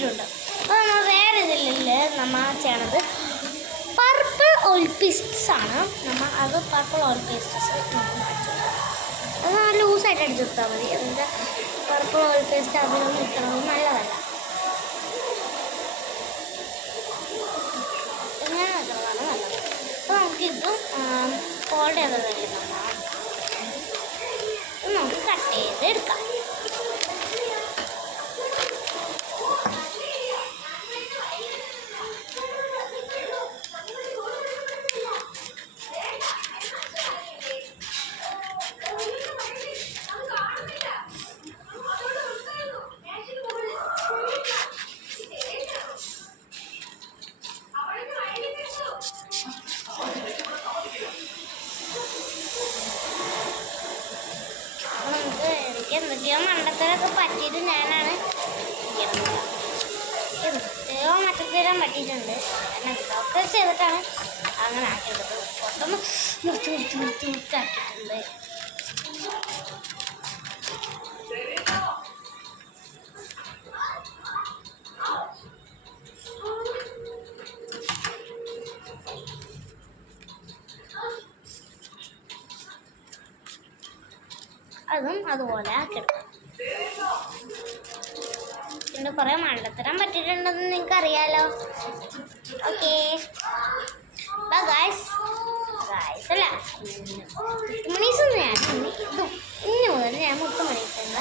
ഇട്ടിട്ടുണ്ട്. അപ്പോൾ നമ്മൾ വേറെ ഇതിൽ നമ്മൾ ചെയ്യണത് പർപ്പിൾ ഓയിൽ പേസ്റ്റ്സ് ആണ്. അത് പർപ്പിൾ ഓയിൽ പേസ്റ്റസ് അത് നല്ല ലൂസായിട്ട് അടിച്ചു കൊടുത്താൽ മതി. എന്നിട്ട് പർപ്പിൾ ഓയിൽ പേസ്റ്റ് അതിലൊന്നും ഇട്ടണത് നല്ലതല്ല. ഇങ്ങനെ വെക്കുന്നതാണ് നല്ലത്. അപ്പോൾ നമുക്കിതും ഫോൾഡ് ചെയ്തതല്ലേ നമുക്ക് കട്ട് ചെയ്ത് എടുക്കാം. എന്തൊക്കെയോ മണ്ടത്തരൊക്കെ പറ്റിയിട്ട് ഞാനാണ് എന്തൊക്കെയോ മറ്റത്തരം പറ്റിയിട്ടുണ്ട്. ഞാൻ എന്തൊക്കെ ചെയ്തിട്ടാണ് അങ്ങനെ ആക്കിയത്. പൊട്ടൊന്ന് നിർത്താക്കിയിട്ടുണ്ട്. അതും അതുപോലെ ആക്കിയെടുക്കാം. പിന്നെ കുറേ മണ്ടത്തരം പറ്റിയിട്ടുണ്ടെന്ന് നിങ്ങൾക്ക് അറിയാലോ. ഓക്കെ ഗായ്സ് അല്ല മുത്തുമണീസൊന്നും ഞാൻ ഇന്ന് മുതൽ ഞാൻ മുത്തുമണീസെന്ന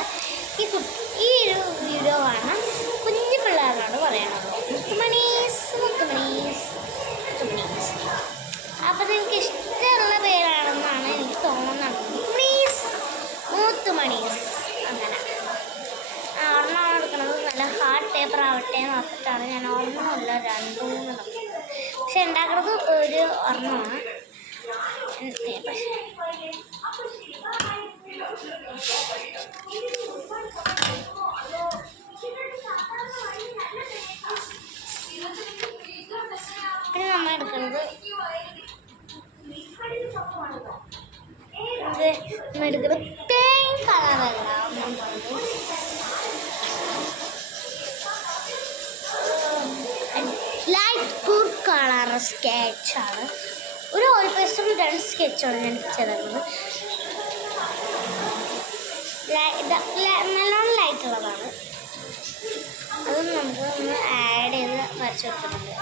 ഈ ഒരു വീഡിയോ കാണാൻ കുഞ്ഞു പിള്ളേരോട് പറയണത് മുത്തുമണീസ്. അപ്പോൾ നിങ്ങൾക്ക് ഇഷ്ടമുള്ള പേരാണെന്നാണ് എനിക്ക് തോന്നുന്നത്. മുത്തുമണീസ് അങ്ങനെ ഒരെണ്ണമാണ് എടുക്കുന്നത്. നല്ല ഹാർഡ് പേപ്പർ ആവട്ടെ എന്ന് ഓർത്തിട്ടാണ് ഞാൻ ഒരെണ്ണമല്ല 2-3 പക്ഷെ ഉണ്ടാക്കുന്നത് ഒരു ഒരെണ്ണമാണ്. പിന്നെ നമ്മൾ എടുക്കുന്നത് പെയിന്റ് കളറല്ല, ലൈറ്റ് ഗുഡ് കളർ സ്കെച്ചാണ്. ഒരു ഓയിൽ പേസ്റ്റും 2 സ്കെച്ചാണ് ഞാൻ ചെയ്തിരുന്നത്. നല്ലോണം ലൈറ്റ് ഉള്ളതാണ്. അതും നമുക്ക് ഒന്ന് ആഡ് ചെയ്ത് വരച്ചു കൊടുക്കുന്നുണ്ട്.